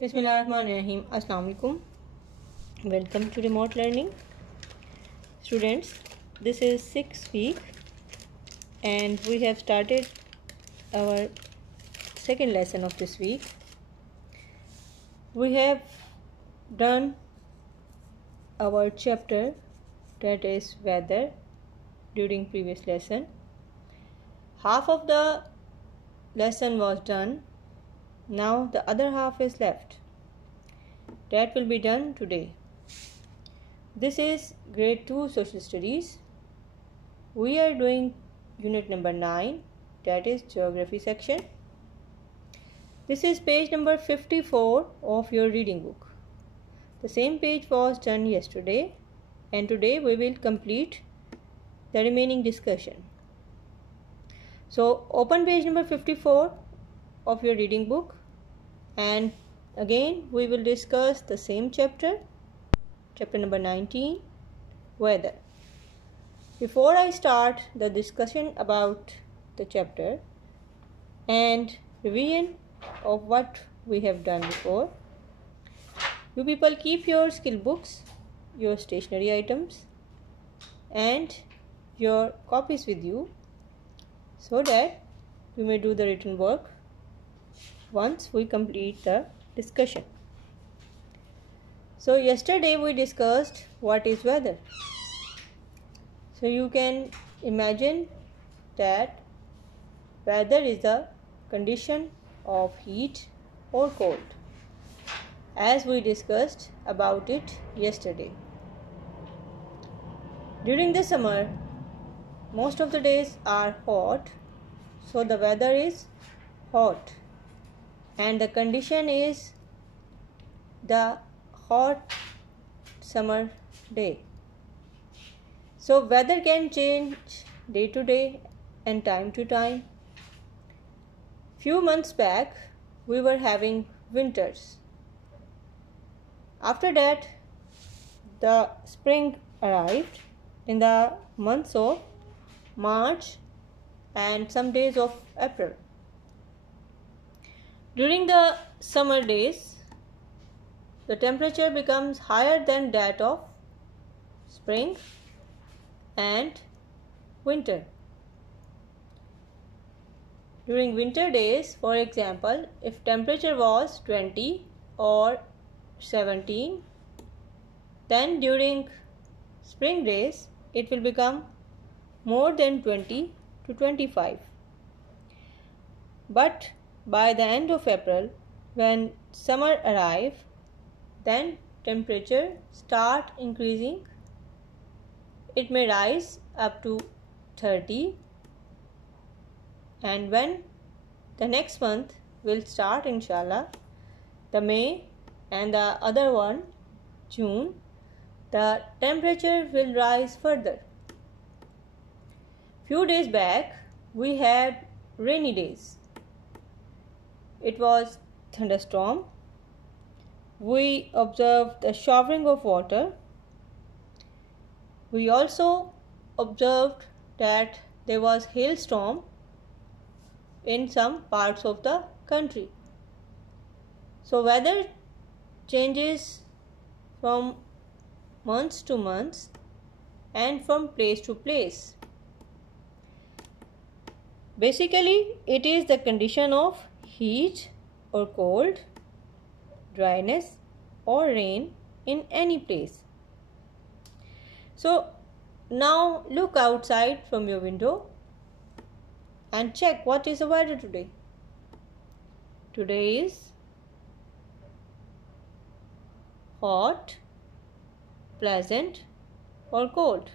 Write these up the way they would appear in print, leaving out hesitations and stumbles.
Bismillahirrahmanirrahim. Assalamu alaikum. Welcome to remote learning. Students, this is 6th week and we have started our second lesson of this week. We have done our chapter, that is weather, during previous lesson. Half of the lesson was done. Now the other half is left. That will be done today. This is grade 2 social studies. We are doing unit number 9, that is geography section. This is page number 54 of your reading book. The same page was done yesterday and today we will complete the remaining discussion. So open page number 54 of your reading book and again we will discuss the same chapter number 19, weather. Before I start the discussion about the chapter and revision of what we have done before, you people keep your skill books, your stationery items and your copies with you so that you may do the written work once we complete the discussion. So yesterday we discussed what is weather. So you can imagine that weather is the condition of heat or cold, as we discussed about it yesterday. During the summer, most of the days are hot, so the weather is hot. And the condition is the hot summer day. So weather can change day to day and time to time. Few months back we were having winters. After that the spring arrived in the months of March and some days of April. During the summer days, the temperature becomes higher than that of spring and winter. During winter days, for example, if temperature was 20 or 17, then during spring days, it will become more than 20 to 25. But by the end of April, when summer arrives, then temperature start increasing. It may rise up to 30, and when the next month will start, inshallah, the May and the other one, June, the temperature will rise further. Few days back, we had rainy days. It was thunderstorm. We observed the showering of water. We also observed that there was hailstorm in some parts of the country. So weather changes from months to months and from place to place. Basically, it is the condition of heat or cold, dryness or rain in any place. So now look outside from your window and check what is the weather today. Today is hot, pleasant or cold.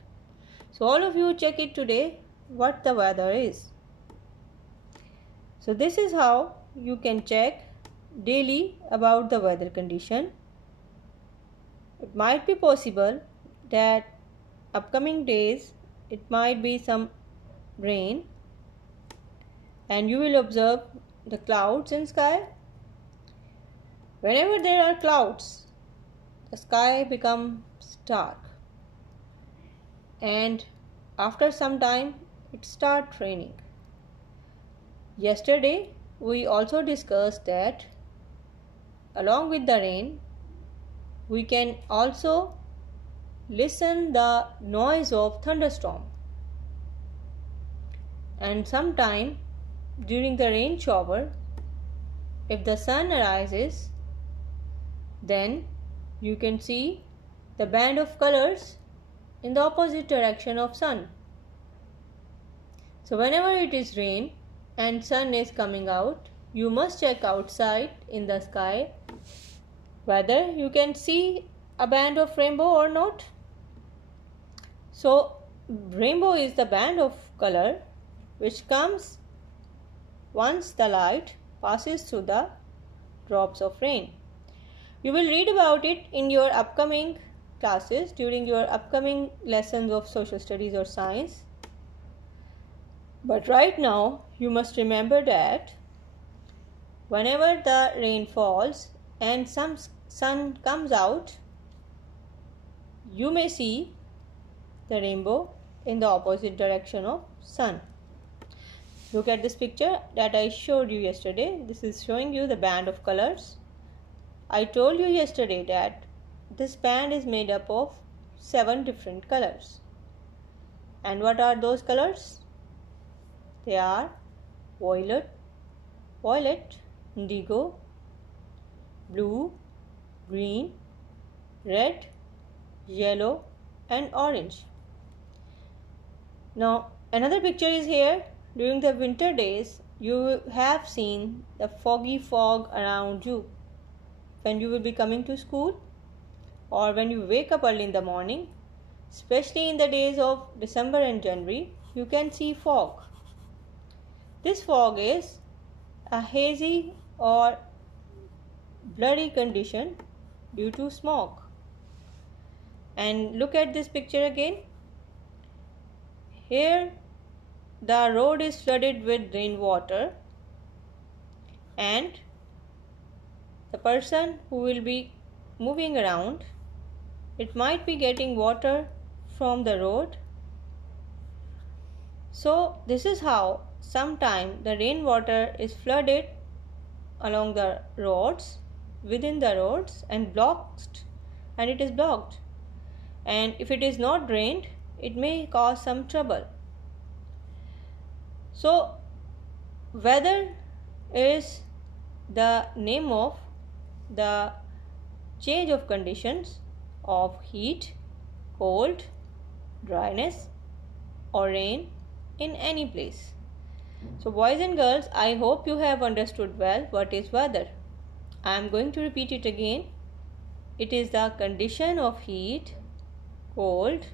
So all of you check it today what the weather is. So this is how you can check daily about the weather condition. It might be possible that upcoming days it might be some rain and you will observe the clouds in sky. Whenever there are clouds, the sky becomes dark and after some time it starts raining. Yesterday we also discussed that along with the rain, we can also listen the noise of thunderstorm. And sometime during the rain shower, if the sun arises, then you can see the band of colors in the opposite direction of sun. So whenever it is rain and sun is coming out, you must check outside in the sky whether you can see a band of rainbow or not. So rainbow is the band of color which comes once the light passes through the drops of rain. You will read about it in your upcoming classes during your upcoming lessons of social studies or science. But right now you must remember that whenever the rain falls and some sun comes out, you may see the rainbow in the opposite direction of sun. Look at this picture that I showed you yesterday. This is showing you the band of colors. I told you yesterday that this band is made up of 7 different colors. And what are those colors? They are violet, indigo, blue, green, red, yellow and orange. Now another picture is here. During the winter days, you have seen the foggy fog around you. When you will be coming to school or when you wake up early in the morning, especially in the days of December and January, you can see fog. This fog is a hazy or blurry condition due to smog. And look at this picture again. Here the road is flooded with rainwater and the person who will be moving around, it might be getting water from the road. So this is how sometimes the rainwater is flooded along the roads, within the roads and it is blocked. And if it is not drained, it may cause some trouble. So weather is the name of the change of conditions of heat, cold, dryness or rain in any place. So boys and girls, I hope you have understood well what is weather. I am going to repeat it again. It is the condition of heat, cold,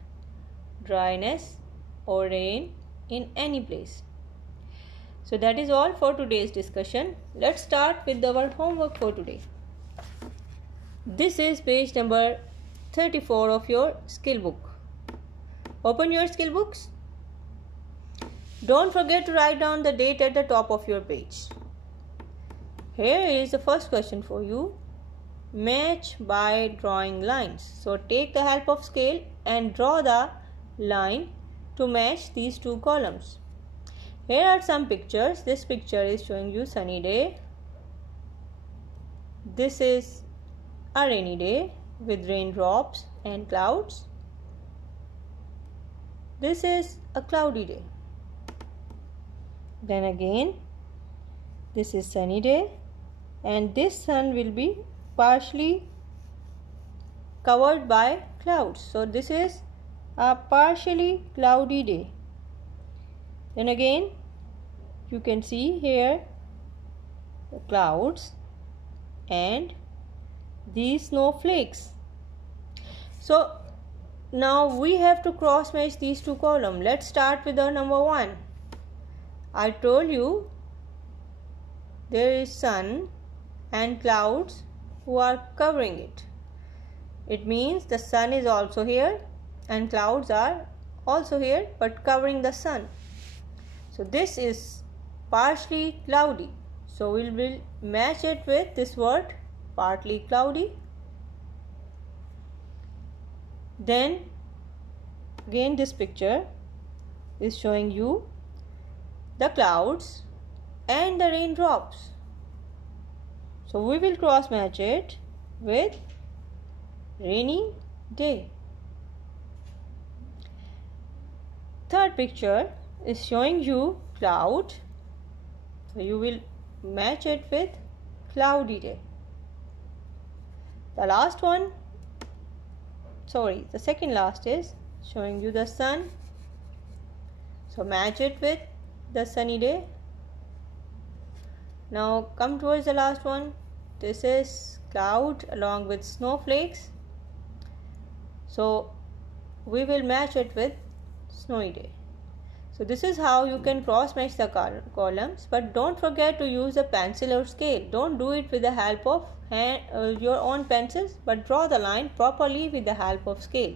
dryness or rain in any place. So that is all for today's discussion. Let's start with our homework for today. This is page number 34 of your skill book. Open your skill books. Don't forget to write down the date at the top of your page. Here is the first question for you. Match by drawing lines. So take the help of scale and draw the line to match these two columns. Here are some pictures. This picture is showing you sunny day. This is a rainy day with raindrops and clouds. This is a cloudy day. Then again, this is sunny day and this sun will be partially covered by clouds. So this is a partially cloudy day. Then again, you can see here the clouds and these snowflakes. So now we have to cross match these two columns. Let's start with the number 1. I told you there is sun and clouds who are covering it. It means the sun is also here and clouds are also here but covering the sun. So this is partially cloudy. So we will match it with this word partly cloudy. Then again this picture is showing you the clouds and the raindrops. So we will cross match it with rainy day. Third picture is showing you cloud. So you will match it with cloudy day. The second last is showing you the sun. So match it with the sunny day. Now come towards the last one. This is cloud along with snowflakes. So we will match it with snowy day. So this is how you can cross match the columns, but don't forget to use a pencil or scale. Don't do it with the help of your own pencils, but draw the line properly with the help of scale.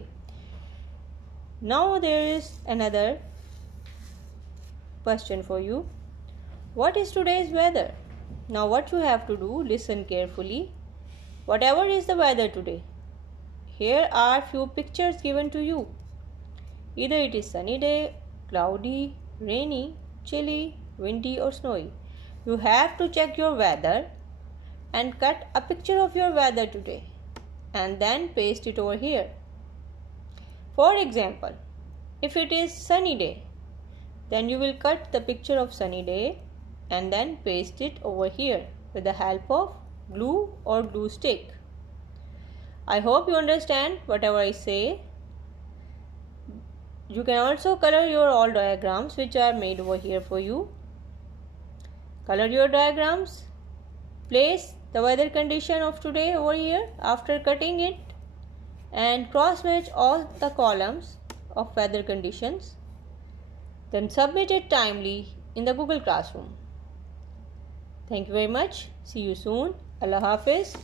Now there is another question for you. What is today's weather? Now what you have to do, listen carefully. Whatever is the weather today, here are few pictures given to you. Either it is sunny day, cloudy, rainy, chilly, windy or snowy. You have to check your weather and cut a picture of your weather today and then paste it over here. For example, if it is sunny day, then you will cut the picture of sunny day and then paste it over here with the help of glue or glue stick. I hope you understand whatever I say. You can also color your all diagrams which are made over here for you. Color your diagrams. Place the weather condition of today over here after cutting it and cross match all the columns of weather conditions. Then submit it timely in the Google Classroom. Thank you very much. See you soon. Allah Hafiz.